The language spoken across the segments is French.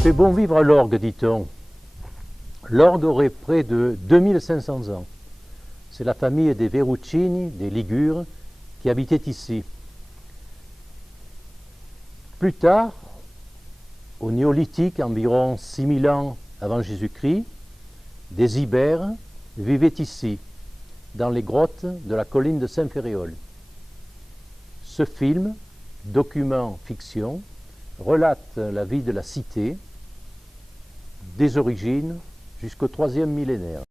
fait bon vivre à l'Orgue, dit-on. L'Orgue aurait près de 2500 ans. C'est la famille des Verrucini, des Ligures, qui habitait ici. Plus tard, au Néolithique, environ 6000 ans avant Jésus-Christ, des Ibères vivaient ici, dans les grottes de la colline de Saint-Ferréol. Ce film, document fiction, relate la vie de la cité, des origines jusqu'au 3e millénaire.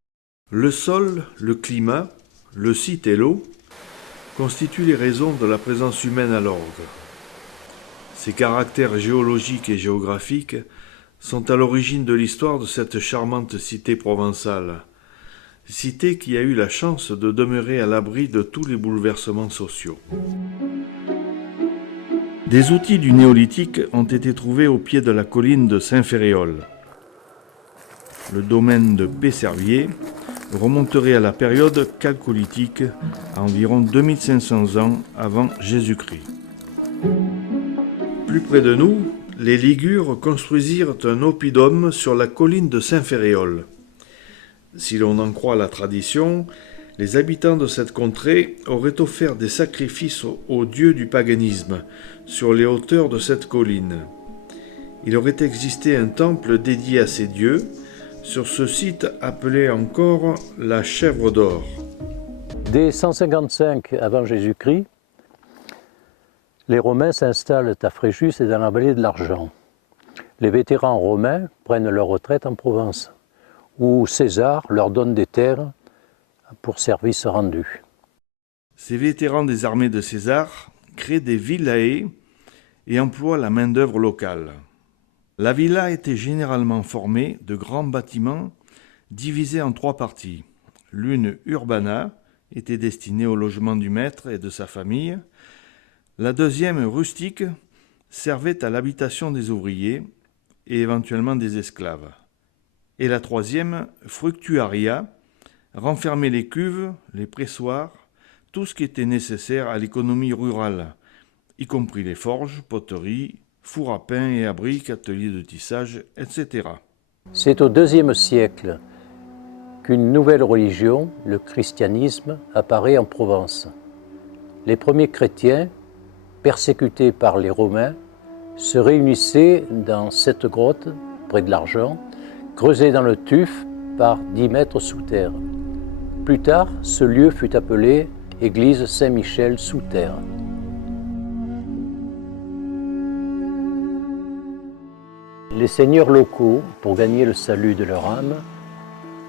Le sol, le climat, le site et l'eau constituent les raisons de la présence humaine à l'Orgue. Ces caractères géologiques et géographiques sont à l'origine de l'histoire de cette charmante cité provençale, cité qui a eu la chance de demeurer à l'abri de tous les bouleversements sociaux. Des outils du néolithique ont été trouvés au pied de la colline de Saint-Ferréol. Le domaine de Pesservier remonterait à la période chalcolithique, à environ 2500 ans avant Jésus-Christ. Plus près de nous, les Ligures construisirent un oppidum sur la colline de Saint-Ferréol. Si l'on en croit la tradition, les habitants de cette contrée auraient offert des sacrifices aux dieux du paganisme sur les hauteurs de cette colline. Il aurait existé un temple dédié à ces dieux, sur ce site appelé encore la Chèvre d'Or. Dès 155 avant Jésus-Christ, les Romains s'installent à Fréjus et dans la vallée de l'Argent. Les vétérans romains prennent leur retraite en Provence, où César leur donne des terres pour services rendus. Ces vétérans des armées de César créent des villae et emploient la main-d'œuvre locale. La villa était généralement formée de grands bâtiments divisés en 3 parties. L'une urbana était destinée au logement du maître et de sa famille. La deuxième, rustique, servait à l'habitation des ouvriers et éventuellement des esclaves. Et la troisième, fructuaria, renfermait les cuves, les pressoirs, tout ce qui était nécessaire à l'économie rurale, y compris les forges, poteries, fours à pain et à briques, ateliers de tissage, etc. C'est au IIe siècle qu'une nouvelle religion, le christianisme, apparaît en Provence. Les premiers chrétiens, persécutés par les Romains, se réunissaient dans cette grotte, près de l'Argent, creusée dans le tuf par 10 mètres sous terre. Plus tard, ce lieu fut appelé Église Saint-Michel sous terre. Les seigneurs locaux, pour gagner le salut de leur âme,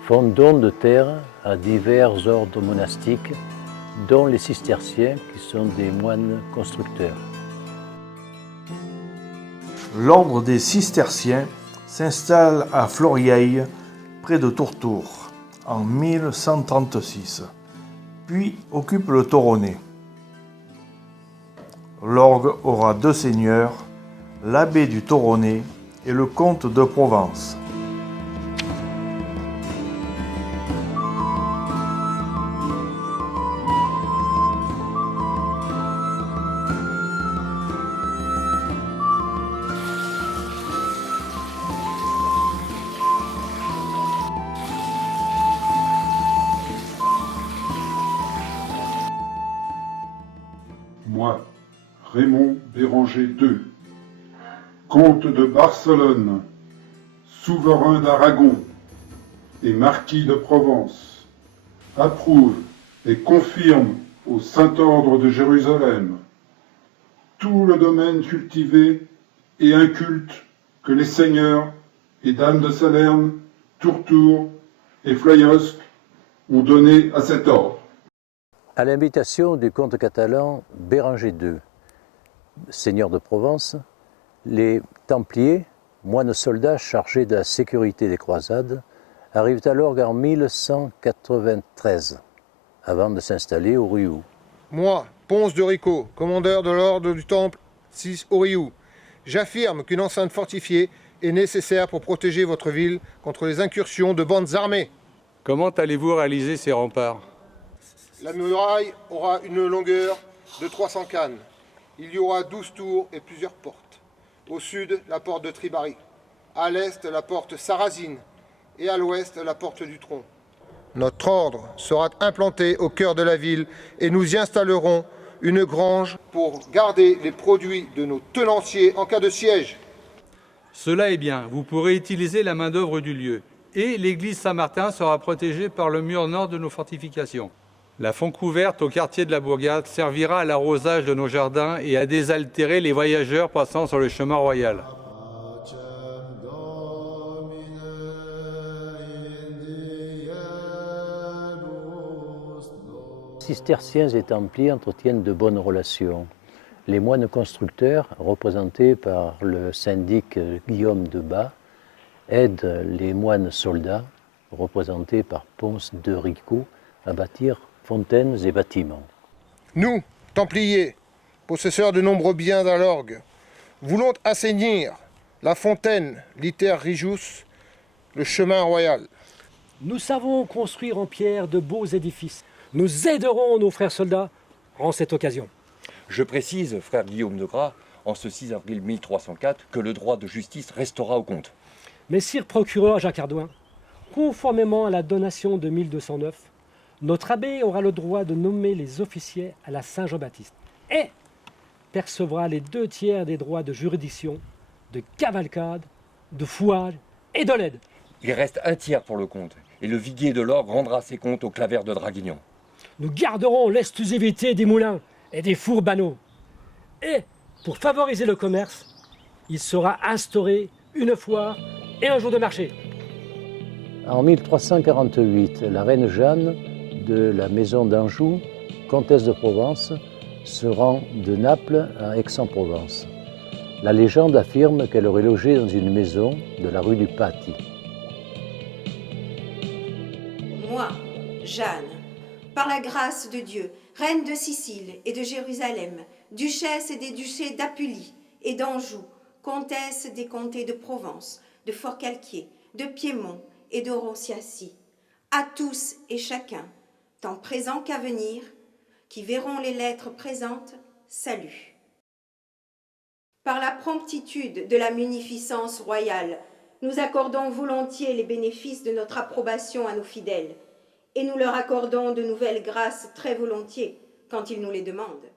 font don de terre à divers ordres monastiques, dont les cisterciens, qui sont des moines constructeurs. L'ordre des cisterciens s'installe à Florieil, près de Tourtour, en 1136, puis occupe le Toronnais. L'orgue aura 2 seigneurs, l'abbé du Toronnais et le comte de Provence. Moi, Raymond Béranger II, comte de Barcelone, souverain d'Aragon et marquis de Provence, approuve et confirme au Saint-Ordre de Jérusalem tout le domaine cultivé et inculte que les seigneurs et dames de Salerne, Tourtour et Flayosque ont donné à cet ordre. À l'invitation du comte catalan Béranger II, seigneur de Provence, les Templiers, moines soldats chargés de la sécurité des croisades, arrivent à l'orgue en 1193, avant de s'installer au Riou. Moi, Ponce de Rico, commandeur de l'ordre du Temple 6 au Riou, j'affirme qu'une enceinte fortifiée est nécessaire pour protéger votre ville contre les incursions de bandes armées. Comment allez-vous réaliser ces remparts? La muraille aura une longueur de 300 cannes. Il y aura 12 tours et plusieurs portes. Au sud, la porte de Tribari. à l'est la porte Sarrasine et à l'ouest la porte du Tronc. Notre ordre sera implanté au cœur de la ville et nous y installerons une grange pour garder les produits de nos tenanciers en cas de siège. Cela est bien, vous pourrez utiliser la main-d'œuvre du lieu. Et l'église Saint-Martin sera protégée par le mur nord de nos fortifications. La font couverte au quartier de la Bourgade servira à l'arrosage de nos jardins et à désaltérer les voyageurs passant sur le chemin royal. Cisterciens et Templiers entretiennent de bonnes relations. Les moines constructeurs, représentés par le syndic Guillaume de Bas, aident les moines soldats, représentés par Ponce de Rico, à bâtir fontaines et bâtiments. Nous, Templiers, possesseurs de nombreux biens à l'orgue, voulons assainir la fontaine Liter Rijus, le chemin royal. Nous savons construire en pierre de beaux édifices. Nous aiderons nos frères soldats en cette occasion. Je précise, frère Guillaume de Gras, en ce 6 avril 1304, que le droit de justice restera au comte. Messire procureur Jacques Ardouin, conformément à la donation de 1209, notre abbé aura le droit de nommer les officiers à la Saint-Jean-Baptiste et percevra les 2/3 des droits de juridiction, de cavalcade, de fouage et de l'aide. Il reste 1/3 pour le comte, et le viguier de l'Orgue rendra ses comptes au clavaire de Draguignan. Nous garderons l'exclusivité des moulins et des fours banaux. Et pour favoriser le commerce, il sera instauré une foire et un jour de marché. En 1348, la reine Jeanne de la maison d'Anjou, comtesse de Provence, se rend de Naples à Aix-en-Provence. La légende affirme qu'elle aurait logé dans une maison de la rue du Paty. Moi, Jeanne, par la grâce de Dieu, reine de Sicile et de Jérusalem, duchesse et des duchés d'Apulie et d'Anjou, comtesse des comtés de Provence, de Forcalquier, de Piémont et de Ronciacie, à tous et chacun, tant présents qu'à venir, qui verront les lettres présentes, salut. Par la promptitude de la munificence royale, nous accordons volontiers les bénéfices de notre approbation à nos fidèles, et nous leur accordons de nouvelles grâces très volontiers quand ils nous les demandent.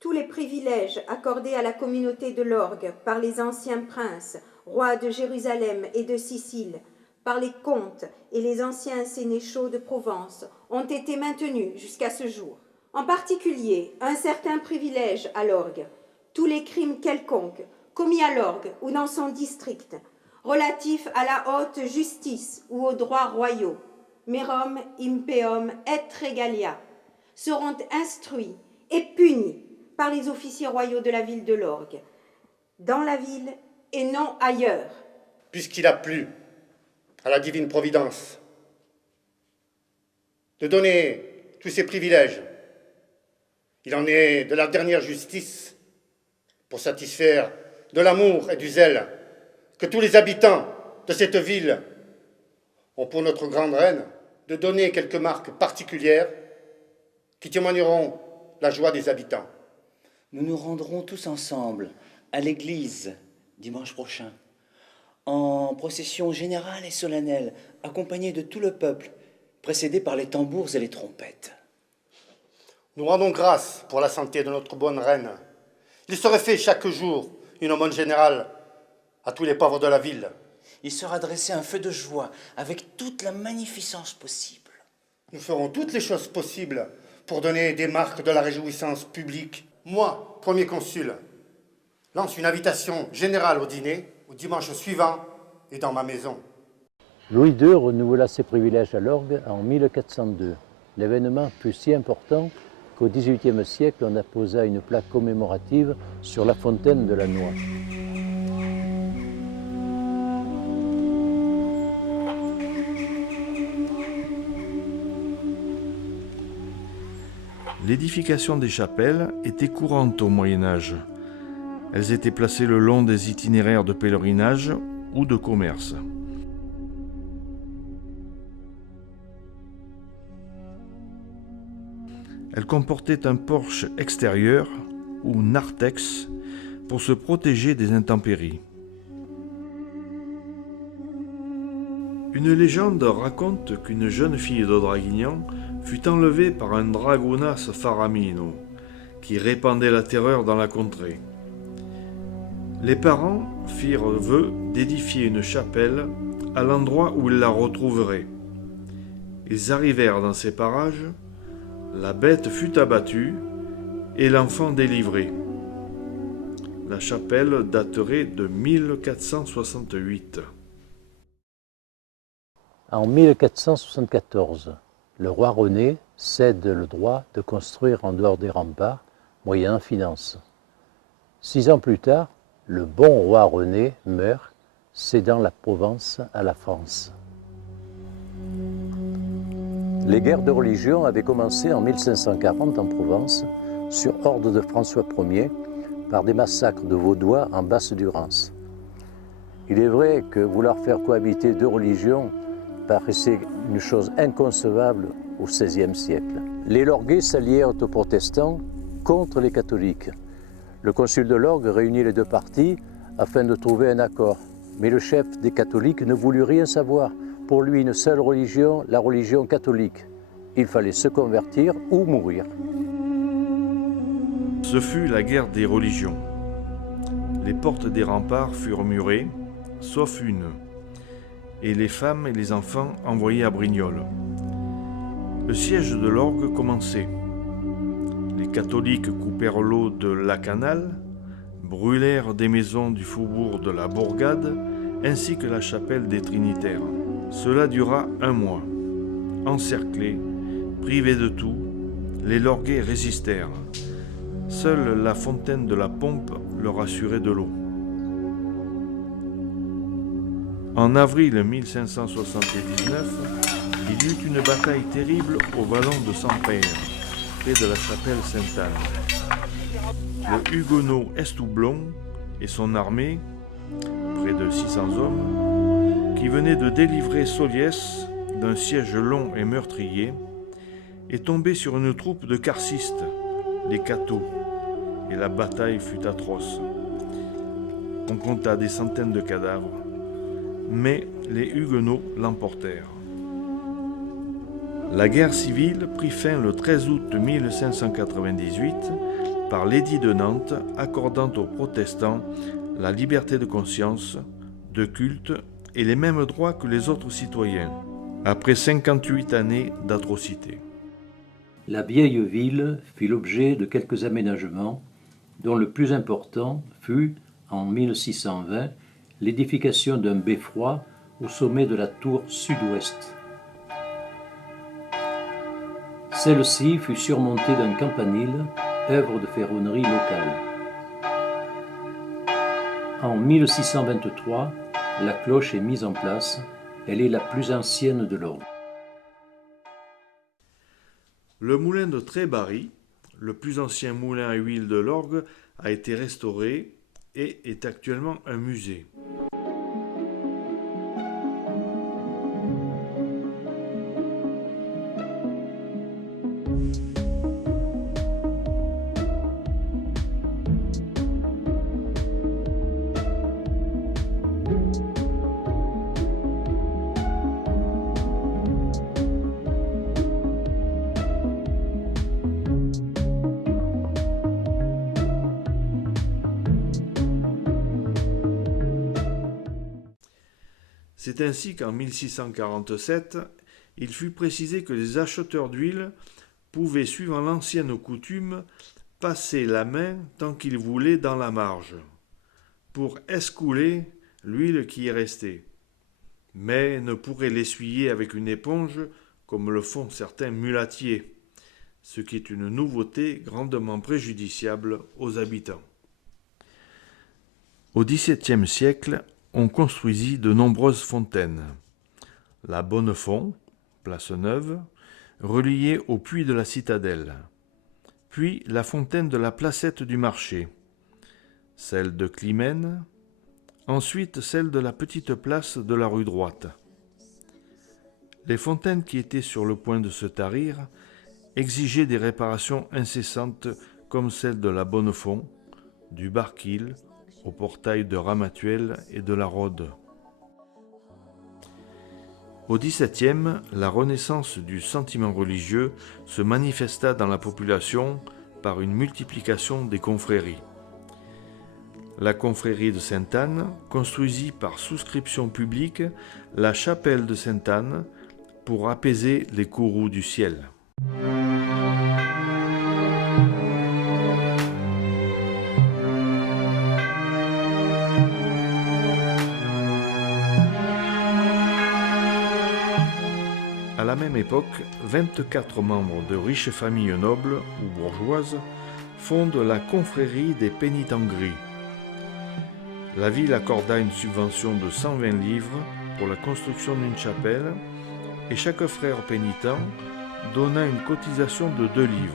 Tous les privilèges accordés à la communauté de l'Orgue par les anciens princes, rois de Jérusalem et de Sicile, par les comtes et les anciens sénéchaux de Provence, ont été maintenus jusqu'à ce jour. En particulier, un certain privilège à l'Orgue, tous les crimes quelconques commis à l'Orgue ou dans son district, relatifs à la haute justice ou aux droits royaux, merum impeum et regalia, seront instruits et punis par les officiers royaux de la ville de l'Orgue, dans la ville et non ailleurs. Puisqu'il a plu à la divine providence de donner tous ces privilèges, il en est de la dernière justice pour satisfaire de l'amour et du zèle que tous les habitants de cette ville ont pour notre grande reine, de donner quelques marques particulières qui témoigneront la joie des habitants. Nous nous rendrons tous ensemble à l'église dimanche prochain, en procession générale et solennelle, accompagnée de tout le peuple, précédée par les tambours et les trompettes. Nous rendons grâce pour la santé de notre bonne reine. Il serait fait chaque jour une aumône générale à tous les pauvres de la ville. Il sera dressé un feu de joie avec toute la magnificence possible. Nous ferons toutes les choses possibles pour donner des marques de la réjouissance publique. Moi, premier consul, lance une invitation générale au dîner, au dimanche suivant, et dans ma maison. Louis II renouvela ses privilèges à l'Orgue en 1402. L'événement fut si important qu'au XVIIIe siècle, on apposa une plaque commémorative sur la fontaine de la Noix. L'édification des chapelles était courante au Moyen-Âge. Elles étaient placées le long des itinéraires de pèlerinage ou de commerce. Elles comportaient un porche extérieur ou narthex pour se protéger des intempéries. Une légende raconte qu'une jeune fille de Draguignan fut enlevée par un dragonas Faramino, qui répandait la terreur dans la contrée. Les parents firent vœu d'édifier une chapelle à l'endroit où ils la retrouveraient. Ils arrivèrent dans ces parages, la bête fut abattue et l'enfant délivré. La chapelle daterait de 1468. En 1474, le roi René cède le droit de construire en dehors des remparts, moyennant finance. 6 ans plus tard, le bon roi René meurt, cédant la Provence à la France. Les guerres de religion avaient commencé en 1540 en Provence, sur ordre de François Ier, par des massacres de Vaudois en Basse-Durance. Il est vrai que vouloir faire cohabiter 2 religions paraissait une chose inconcevable au XVIe siècle. Les Lorguais s'allièrent aux protestants contre les catholiques. Le concile de Lorgues réunit les 2 partis afin de trouver un accord. Mais le chef des catholiques ne voulut rien savoir. Pour lui, une seule religion, la religion catholique. Il fallait se convertir ou mourir. Ce fut la guerre des religions. Les portes des remparts furent murées, sauf une, et les femmes et les enfants envoyés à Brignoles. Le siège de l'Orgue commençait. Les catholiques coupèrent l'eau de la Canale, brûlèrent des maisons du faubourg de la Bourgade, ainsi que la chapelle des Trinitaires. Cela dura 1 mois. Encerclés, privés de tout, les Lorguais résistèrent. Seule la fontaine de la Pompe leur assurait de l'eau. En avril 1579, il y eut une bataille terrible au vallon de Saint-Père, près de la chapelle Sainte-Anne. Le huguenot Estoublon et son armée, près de 600 hommes, qui venaient de délivrer Soliès d'un siège long et meurtrier, est tombé sur une troupe de carcistes, les cathos, et la bataille fut atroce. On compta des centaines de cadavres, mais les huguenots l'emportèrent. La guerre civile prit fin le 13 août 1598 par l'édit de Nantes accordant aux protestants la liberté de conscience, de culte et les mêmes droits que les autres citoyens, après 58 années d'atrocités. La vieille ville fit l'objet de quelques aménagements, dont le plus important fut, en 1620, l'édification d'un beffroi au sommet de la tour sud-ouest. Celle-ci fut surmontée d'un campanile, œuvre de ferronnerie locale. En 1623, la cloche est mise en place. Elle est la plus ancienne de l'ordre. Le moulin de Trébary, le plus ancien moulin à huile de l'Orgue, a été restauré et est actuellement un musée. C'est ainsi qu'en 1647, il fut précisé que les acheteurs d'huile pouvaient, suivant l'ancienne coutume, passer la main tant qu'ils voulaient dans la marge, pour escouler l'huile qui y restait, mais ne pourraient l'essuyer avec une éponge comme le font certains mulatiers, ce qui est une nouveauté grandement préjudiciable aux habitants. Au XVIIe siècle, on construisit de nombreuses fontaines. La Bonnefond, place Neuve, reliée au puits de la Citadelle, puis la fontaine de la Placette du Marché, celle de Climène, ensuite celle de la petite place de la rue Droite. Les fontaines qui étaient sur le point de se tarir exigeaient des réparations incessantes comme celle de la Bonnefond, du Barquil, au portail de Ramatuelle et de la Rôde. Au XVIIe, la renaissance du sentiment religieux se manifesta dans la population par une multiplication des confréries. La confrérie de Sainte-Anne construisit par souscription publique la chapelle de Sainte-Anne pour apaiser les courroux du ciel. À la même époque, 24 membres de riches familles nobles ou bourgeoises fondent la confrérie des pénitents-gris. La ville accorda une subvention de 120 livres pour la construction d'une chapelle et chaque frère pénitent donna une cotisation de 2 livres.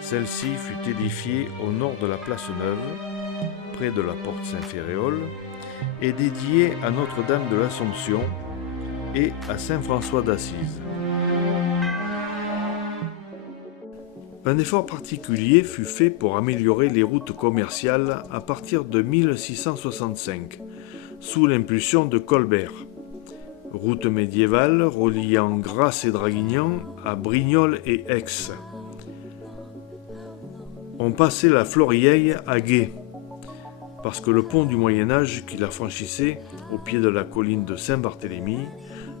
Celle-ci fut édifiée au nord de la place Neuve, près de la porte Saint-Féréol, et dédiée à Notre-Dame de l'Assomption et à Saint François d'Assise. Un effort particulier fut fait pour améliorer les routes commerciales à partir de 1665, sous l'impulsion de Colbert. Route médiévale reliant Grasse et Draguignan à Brignoles et Aix. On passait la Florieille à Gué, parce que le pont du Moyen-Âge qui la franchissait au pied de la colline de Saint-Barthélemy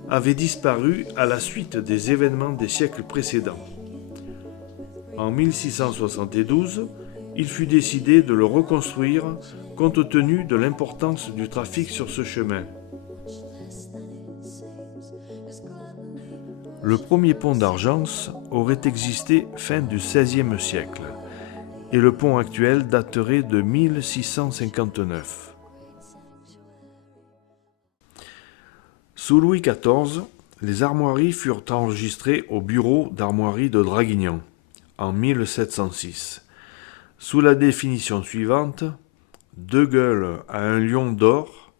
avait disparu à la suite des événements des siècles précédents. En 1672, il fut décidé de le reconstruire compte tenu de l'importance du trafic sur ce chemin. Le premier pont d'Argence aurait existé fin du XVIe siècle et le pont actuel daterait de 1659. Sous Louis XIV, les armoiries furent enregistrées au bureau d'armoirie de Draguignan en 1706, sous la définition suivante: 2 gueules à un lion d'or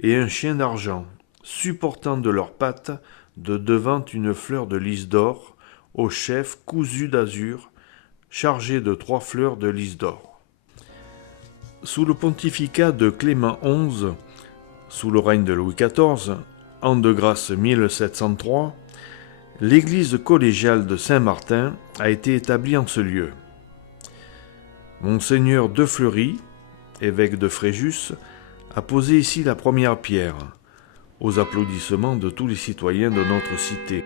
et un chien d'argent, supportant de leurs pattes de devant une fleur de lys d'or, au chef cousu d'azur, chargé de 3 fleurs de lys d'or. Sous le pontificat de Clément XI, sous le règne de Louis XIV, an de grâce 1703, l'église collégiale de Saint-Martin a été établie en ce lieu. Monseigneur de Fleury, évêque de Fréjus, a posé ici la première pierre, aux applaudissements de tous les citoyens de notre cité.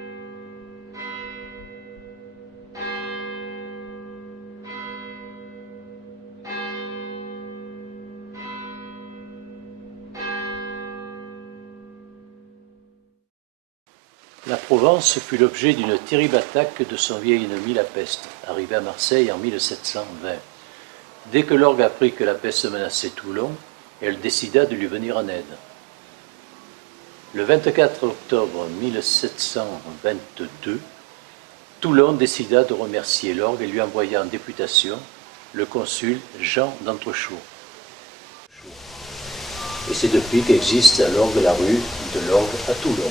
La Provence fut l'objet d'une terrible attaque de son vieil ennemi, la peste, arrivé à Marseille en 1720. Dès que l'orgue apprit que la peste menaçait Toulon, elle décida de lui venir en aide. Le 24 octobre 1722, Toulon décida de remercier l'orgue et lui envoya en députation le consul Jean d'Entrechour. Et c'est depuis qu'existe à l'orgue la rue de l'orgue à Toulon.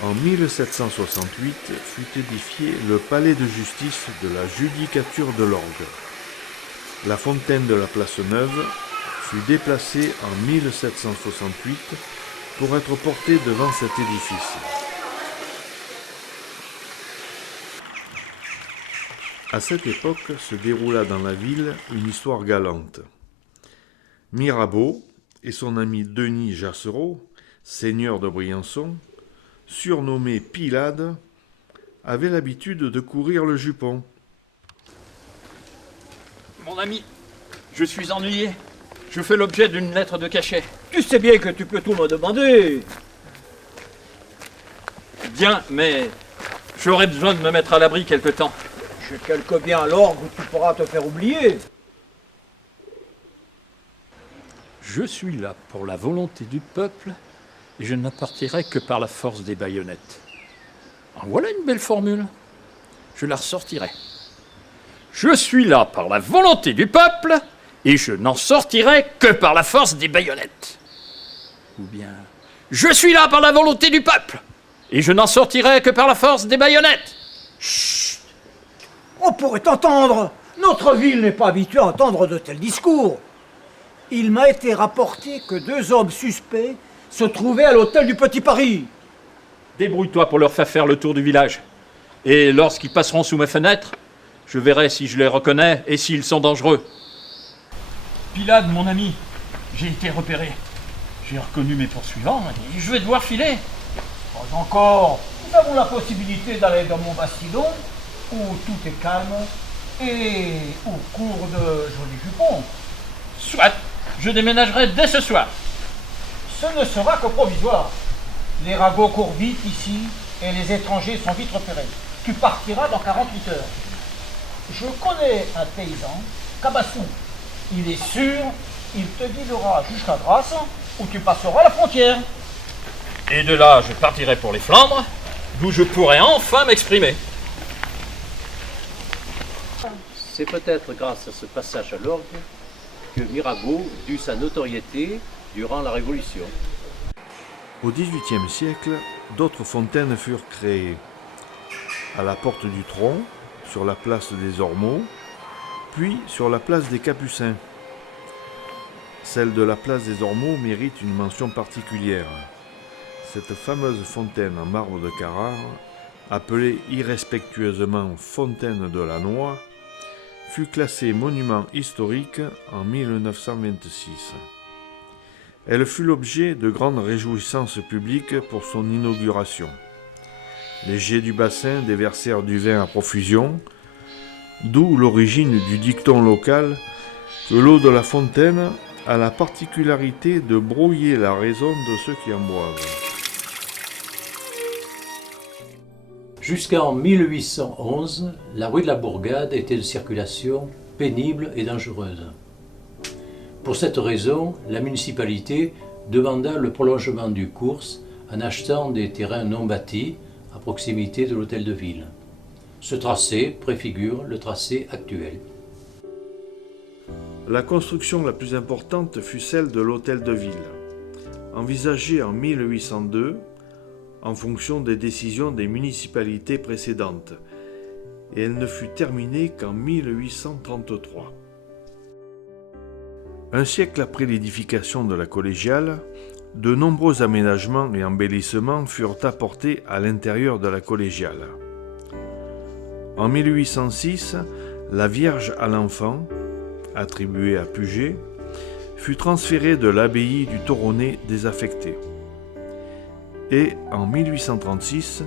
En 1768 fut édifié le palais de justice de la judicature de l'orgue. La fontaine de la place Neuve fut déplacée en 1768 pour être portée devant cet édifice. À cette époque se déroula dans la ville une histoire galante. Mirabeau et son ami Denis Jassereau, seigneur de Briançon, surnommé Pylade, avaient l'habitude de courir le jupon. Mon ami, je suis ennuyé. Je fais l'objet d'une lettre de cachet. Tu sais bien que tu peux tout me demander. Bien, mais j'aurais besoin de me mettre à l'abri quelque temps. J'ai quelque bien l'orgue où tu pourras te faire oublier. Je suis là pour la volonté du peuple et je ne partirai que par la force des baïonnettes. En voilà une belle formule. Je la ressortirai. Je suis là par la volonté du peuple et je n'en sortirai que par la force des baïonnettes. Ou bien, je suis là par la volonté du peuple et je n'en sortirai que par la force des baïonnettes. Chut! On pourrait t'entendre. Notre ville n'est pas habituée à entendre de tels discours. Il m'a été rapporté que 2 hommes suspects se trouvaient à l'hôtel du Petit Paris. Débrouille-toi pour leur faire le tour du village. Et lorsqu'ils passeront sous ma fenêtre, je verrai si je les reconnais et s'ils sont dangereux. Pilade, mon ami, j'ai été repéré. J'ai reconnu mes poursuivants et je vais devoir filer. Pas encore. Nous avons la possibilité d'aller dans mon bastidon, où tout est calme et où courent de jolis jupons. Soit, je déménagerai dès ce soir. Ce ne sera que provisoire. Les ragots courent vite ici et les étrangers sont vite repérés. Tu partiras dans 48 heures. Je connais un paysan, Cabassou. Il est sûr, il te guidera jusqu'à Grasse, où tu passeras la frontière. Et de là, je partirai pour les Flandres, d'où je pourrai enfin m'exprimer. C'est peut-être grâce à ce passage à l'orgue que Mirabeau dut sa notoriété durant la Révolution. Au XVIIIe siècle, d'autres fontaines furent créées. À la porte du Tron, sur la place des Ormeaux, puis sur la place des Capucins. Celle de la place des Ormeaux mérite une mention particulière. Cette fameuse fontaine en marbre de Carrare, appelée irrespectueusement Fontaine de la Noix, fut classée monument historique en 1926. Elle fut l'objet de grandes réjouissances publiques pour son inauguration. Les jets du bassin déversèrent du vin à profusion, d'où l'origine du dicton local que l'eau de la fontaine a la particularité de brouiller la raison de ceux qui en boivent. Jusqu'en 1811, la rue de la Bourgade était de circulation pénible et dangereuse. Pour cette raison, la municipalité demanda le prolongement du cours en achetant des terrains non bâtis à proximité de l'hôtel de ville. Ce tracé préfigure le tracé actuel. La construction la plus importante fut celle de l'hôtel de ville, envisagée en 1802 en fonction des décisions des municipalités précédentes, et elle ne fut terminée qu'en 1833. Un siècle après l'édification de la collégiale, de nombreux aménagements et embellissements furent apportés à l'intérieur de la collégiale. En 1806, la Vierge à l'Enfant, attribuée à Puget, fut transférée de l'abbaye du Toronnet désaffectée. Et en 1836,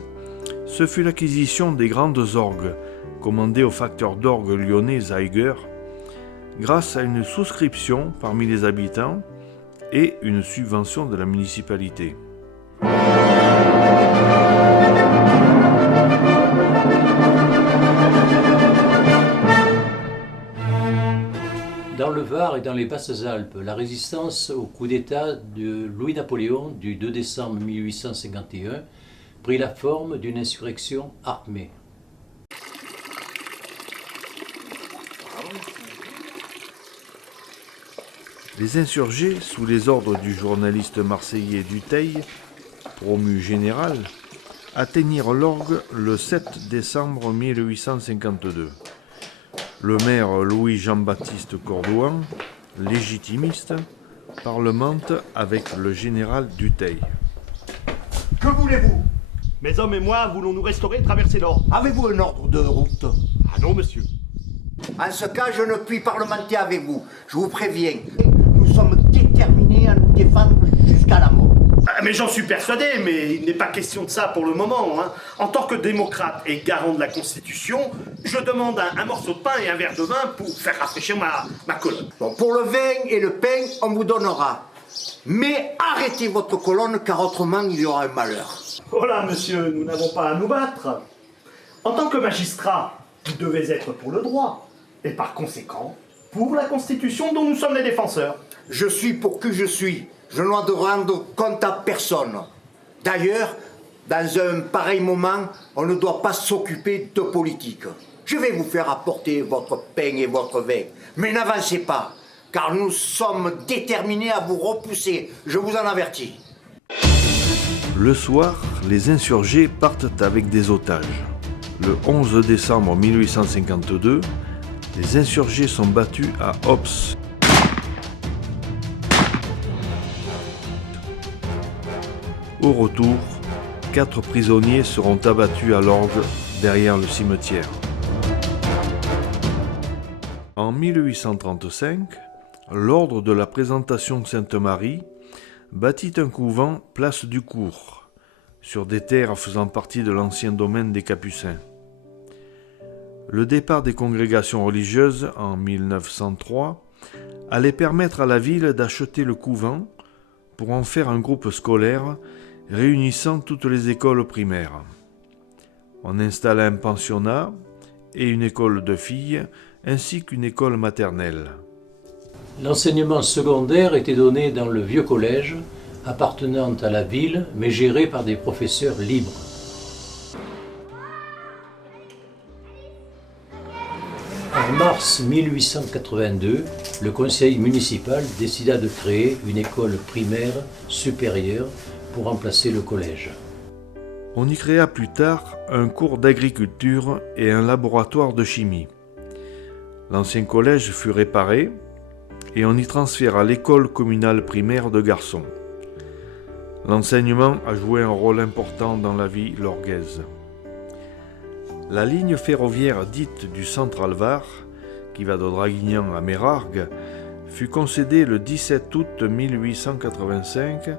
ce fut l'acquisition des grandes orgues, commandées au facteur d'orgue lyonnais Zeiger, grâce à une souscription parmi les habitants et une subvention de la municipalité. Dans le Var et dans les Basses-Alpes, la résistance au coup d'État de Louis-Napoléon du 2 décembre 1851 prit la forme d'une insurrection armée. Les insurgés, sous les ordres du journaliste marseillais Dutheil, promu général, atteignirent l'orgue le 7 décembre 1852. Le maire Louis-Jean-Baptiste Cordouan, légitimiste, parlemente avec le général Dutheil. Que voulez-vous? Mes hommes et moi voulons nous restaurer et traverser l'Orne. Avez-vous un ordre de route? Ah non, monsieur. En ce cas, je ne puis parlementer avec vous. Je vous préviens. Nous sommes déterminés à nous défendre jusqu'à la mort. Mais j'en suis persuadé, mais il n'est pas question de ça pour le moment. Hein. En tant que démocrate et garant de la Constitution, je demande un morceau de pain et un verre de vin pour faire rafraîchir ma colonne. Bon, pour le vin et le pain, on vous donnera. Mais arrêtez votre colonne, car autrement il y aura un malheur. Oh là, monsieur, nous n'avons pas à nous battre. En tant que magistrat, vous devez être pour le droit. Et par conséquent, pour la Constitution dont nous sommes les défenseurs. Je suis pour qui je suis. Je ne dois de rendre compte à personne. D'ailleurs, dans un pareil moment, on ne doit pas s'occuper de politique. Je vais vous faire apporter votre pain et votre vin. Mais n'avancez pas, car nous sommes déterminés à vous repousser. Je vous en avertis. Le soir, les insurgés partent avec des otages. Le 11 décembre 1852, les insurgés sont battus à Hobbs. Au retour, 4 prisonniers seront abattus à l'orgue derrière le cimetière. En 1835, l'ordre de la Présentation Sainte-Marie bâtit un couvent place du Cours, sur des terres faisant partie de l'ancien domaine des Capucins. Le départ des congrégations religieuses en 1903 allait permettre à la ville d'acheter le couvent pour en faire un groupe scolaire réunissant toutes les écoles primaires. On installa un pensionnat et une école de filles ainsi qu'une école maternelle. L'enseignement secondaire était donné dans le vieux collège, appartenant à la ville, mais géré par des professeurs libres. En mars 1882, le conseil municipal décida de créer une école primaire supérieure pour remplacer le collège. On y créa plus tard un cours d'agriculture et un laboratoire de chimie. L'ancien collège fut réparé et on y transféra l'école communale primaire de garçons. L'enseignement a joué un rôle important dans la vie lorguaise. La ligne ferroviaire dite du Central-Var, qui va de Draguignan à Mérargues, fut concédée le 17 août 1885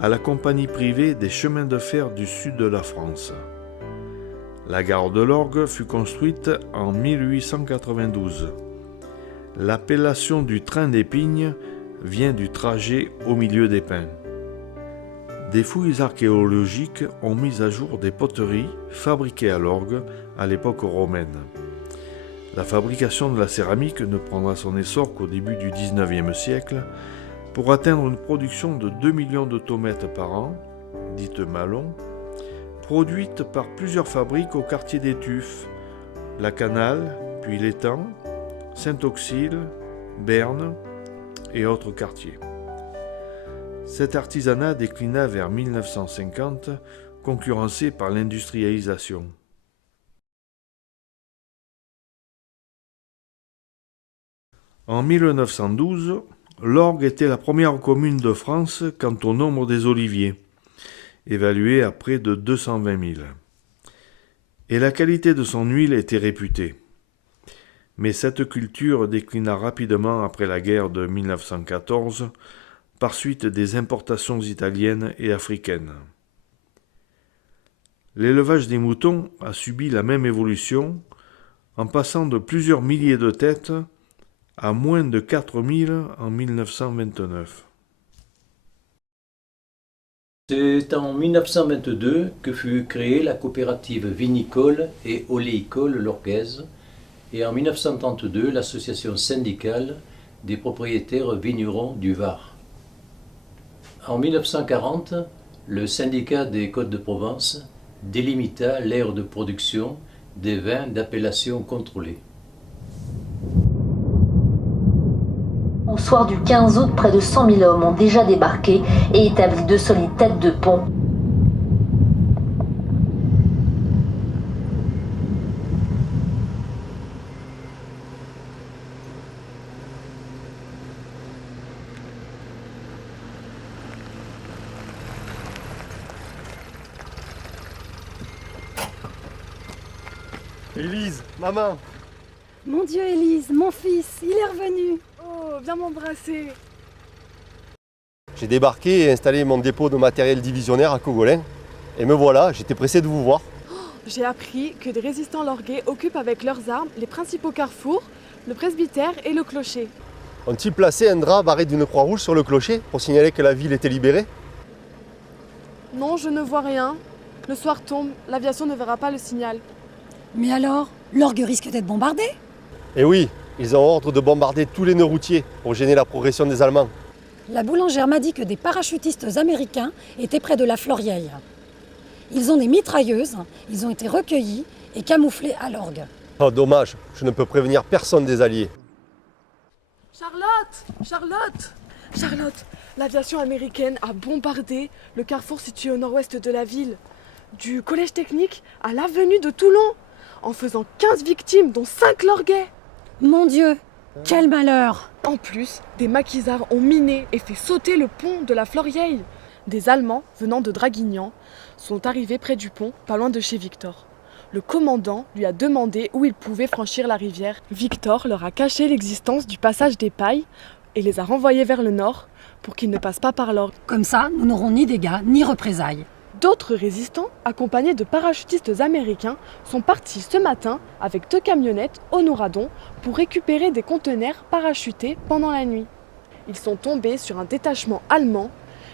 à la compagnie privée des chemins de fer du sud de la France. La gare de l'Orgue fut construite en 1892. L'appellation du train d'Épines vient du trajet au milieu des pins. Des fouilles archéologiques ont mis à jour des poteries fabriquées à l'Orgue à l'époque romaine. La fabrication de la céramique ne prendra son essor qu'au début du XIXe siècle pour atteindre une production de 2 millions de tomètes par an, dite Malon, produite par plusieurs fabriques au quartier des Tuffes, la Canale, puis l'Étang, Saint-Auxile, Berne et autres quartiers. Cet artisanat déclina vers 1950, concurrencé par l'industrialisation. En 1912, l'Orgue était la première commune de France quant au nombre des oliviers, évalué à près de 220 000. Et la qualité de son huile était réputée. Mais cette culture déclina rapidement après la guerre de 1914, par suite des importations italiennes et africaines. L'élevage des moutons a subi la même évolution, en passant de plusieurs milliers de têtes à moins de 4000 en 1929. C'est en 1922 que fut créée la coopérative vinicole et oléicole lorguaise et en 1932 l'association syndicale des propriétaires vignerons du Var. En 1940, le syndicat des Côtes de Provence délimita l'aire de production des vins d'appellation contrôlée. Au soir du 15 août, près de 100 000 hommes ont déjà débarqué et établi de solides têtes de pont. Élise, maman! Mon Dieu, Élise, mon fils, il est revenu. Oh, viens m'embrasser. J'ai débarqué et installé mon dépôt de matériel divisionnaire à Cogolin. Et me voilà, j'étais pressé de vous voir. J'ai appris que des résistants lorguais occupent avec leurs armes les principaux carrefours, le presbytère et le clocher. Ont-ils placé un drap barré d'une croix rouge sur le clocher pour signaler que la ville était libérée? Non, je ne vois rien. Le soir tombe, l'aviation ne verra pas le signal. Mais alors, l'Orgue risque d'être bombardée? Eh oui, ils ont ordre de bombarder tous les nœuds routiers pour gêner la progression des Allemands. La boulangère m'a dit que des parachutistes américains étaient près de la Florière. Ils ont des mitrailleuses, ils ont été recueillis et camouflés à l'Orgue. Oh dommage, je ne peux prévenir personne des Alliés. Charlotte, l'aviation américaine a bombardé le carrefour situé au nord-ouest de la ville, du collège technique à l'avenue de Toulon, en faisant 15 victimes, dont 5 lorguais. Mon Dieu, quel malheur! En plus, des maquisards ont miné et fait sauter le pont de la Florieille. Des Allemands, venant de Draguignan, sont arrivés près du pont, pas loin de chez Victor. Le commandant lui a demandé où il pouvait franchir la rivière. Victor leur a caché l'existence du passage des pailles et les a renvoyés vers le nord pour qu'ils ne passent pas par l'or. Comme ça, nous n'aurons ni dégâts ni représailles. D'autres résistants, accompagnés de parachutistes américains, sont partis ce matin avec 2 camionnettes au Nouradon pour récupérer des conteneurs parachutés pendant la nuit. Ils sont tombés sur un détachement allemand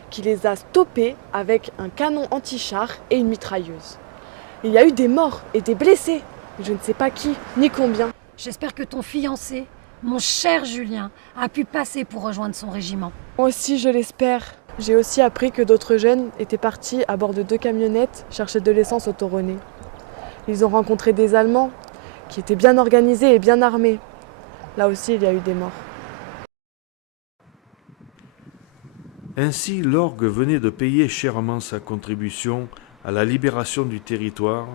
qui les a stoppés avec un canon anti-char et une mitrailleuse. Il y a eu des morts et des blessés, je ne sais pas qui ni combien. J'espère que ton fiancé, mon cher Julien, a pu passer pour rejoindre son régiment. Moi aussi, je l'espère. J'ai aussi appris que d'autres jeunes étaient partis à bord de 2 camionnettes chercher de l'essence au Toronnet. Ils ont rencontré des Allemands qui étaient bien organisés et bien armés. Là aussi, il y a eu des morts. Ainsi, l'orgue venait de payer chèrement sa contribution à la libération du territoire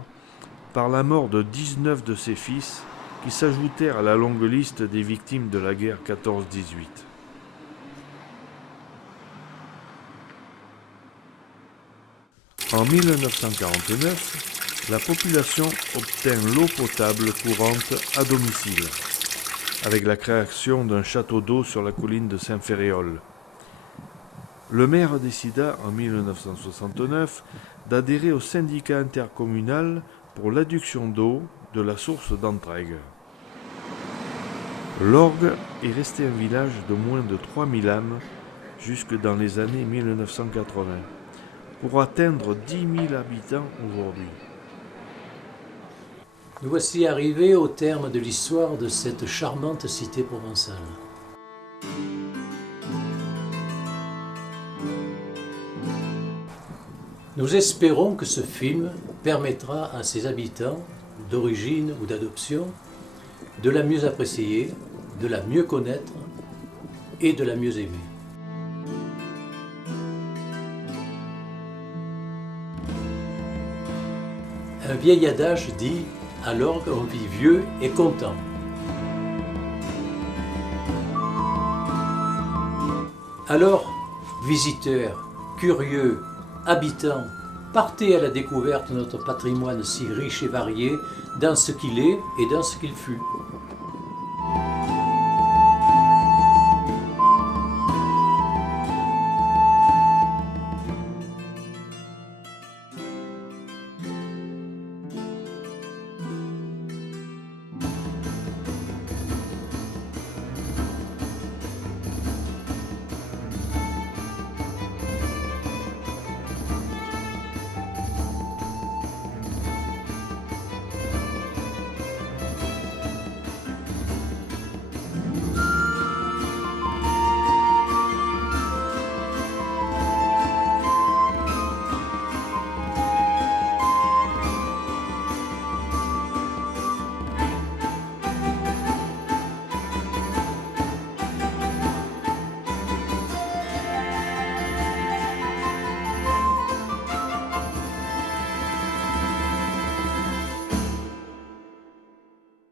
par la mort de 19 de ses fils qui s'ajoutèrent à la longue liste des victimes de la guerre 14-18. En 1949, la population obtint l'eau potable courante à domicile, avec la création d'un château d'eau sur la colline de Saint-Ferréol. Le maire décida en 1969 d'adhérer au syndicat intercommunal pour l'adduction d'eau de la source d'Entraigues. L'Orgue est resté un village de moins de 3000 âmes jusque dans les années 1980, pour atteindre 10 000 habitants aujourd'hui. Nous voici arrivés au terme de l'histoire de cette charmante cité provençale. Nous espérons que ce film permettra à ses habitants, d'origine ou d'adoption, de la mieux apprécier, de la mieux connaître et de la mieux aimer. Un vieil adage dit « à l'orgue on vit vieux et content ». Alors, visiteurs, curieux, habitants, partez à la découverte de notre patrimoine si riche et varié dans ce qu'il est et dans ce qu'il fut.